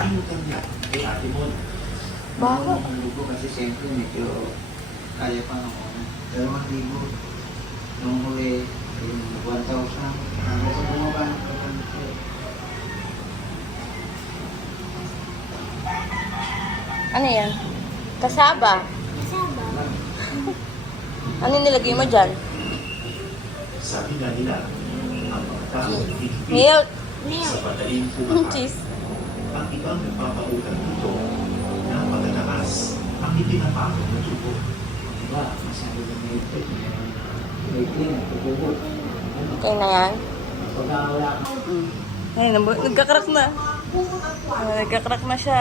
Ano kanya? Kay Ate Mon. Bago. Ang lugo kasi siyempre medyo kaya pa ng una. 2,000. Nung huli, yung 1,000. Hanggang sa bumaba ng kaganito. Ano yan? Kasaba. Kasama. Ano nilagay mo dyan? Sabi nga nila, ang mga tao higpit Milk. sa patayin po Cheese. ang ibang nagpapautang dito na pagkataas ang ipinapako ng tubo. Diba? Masabi na may ito. May clean. Pagbugot. Ano? Okay na yan? Pagka wala ka. Ay, nagkakrak na. Nagkakrak na siya.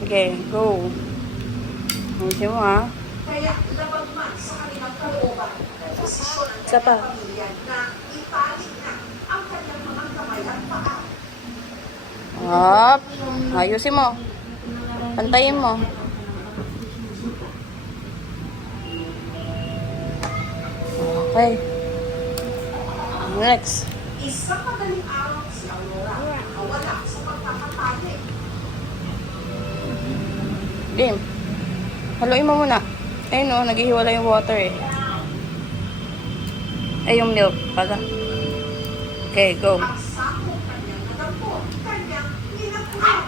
Okay, go. Ayusin mo ha. Kaya dapat man sa kanilang kalooban, posisyon ang Isa pa. pamilya na italik na ang kanyang mga kamay at paa. Hop. Ayusin mo. Pantayin mo. Okay. Next. Isang madaling araw si Aurora nakawala sa pagkakatali. Game. Haluin mo muna. Ayun o, naghihiwala yung water eh. Ay, yung milk. Pala. Okay, go. Ang sakong kanyang nadampot, kanyang ninakulak.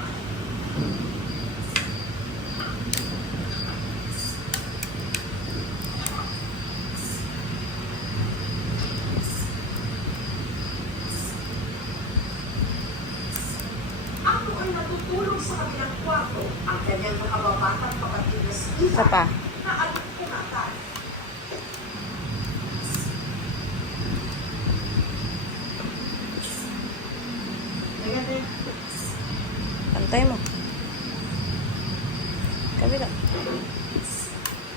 Ako ay natutulog sa kabilang kwarto ang kanyang nakababatang kapatid na si Eva Isa pa. na alok kumatan. Pantay mo. Kabila.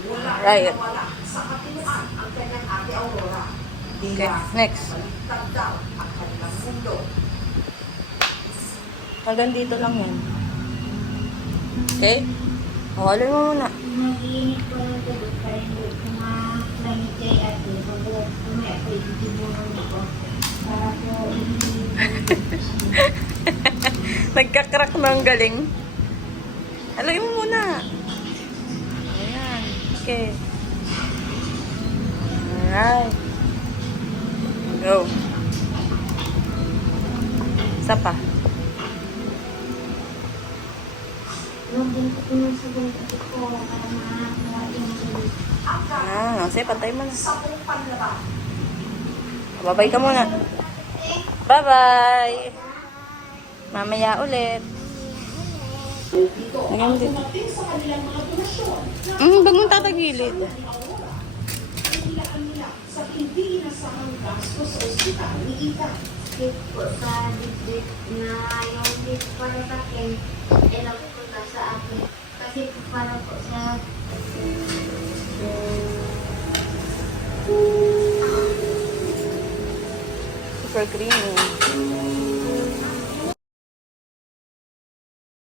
Wala Right. na wala sa katinuan ang kanyang ate Aurora. Okay, next. Baliktad daw ang kanilang mundo. Hanggang dito lang yan. Okay? O, haluin mo muna. Nag-iinit ko ng tubig para hindi kumakamit kay ate. Pag kumaya ko, itibungan ko. Para po Nagkakrak na ang galing. Haluin mo muna. Ayan. Okay. Alright. Go. Isa pa. Lagyan ko sa ganito ko para makakuha yung tubig. Sige, pantay mo na. Sa buong panlaban, Babay ka muna. Bye-bye. Mamaya ulit. Lagyan mo dito. dumating sa kanilang mga donasyon na Huwag mong tatagilid. ni Aurora. Inilaan nila sa hindi inasahang gasto sa ospital ni Ita. Tip po sa dibdib na yung tip para sa akin, ilang punta sa akin. Kasi po para po sa Super creamy.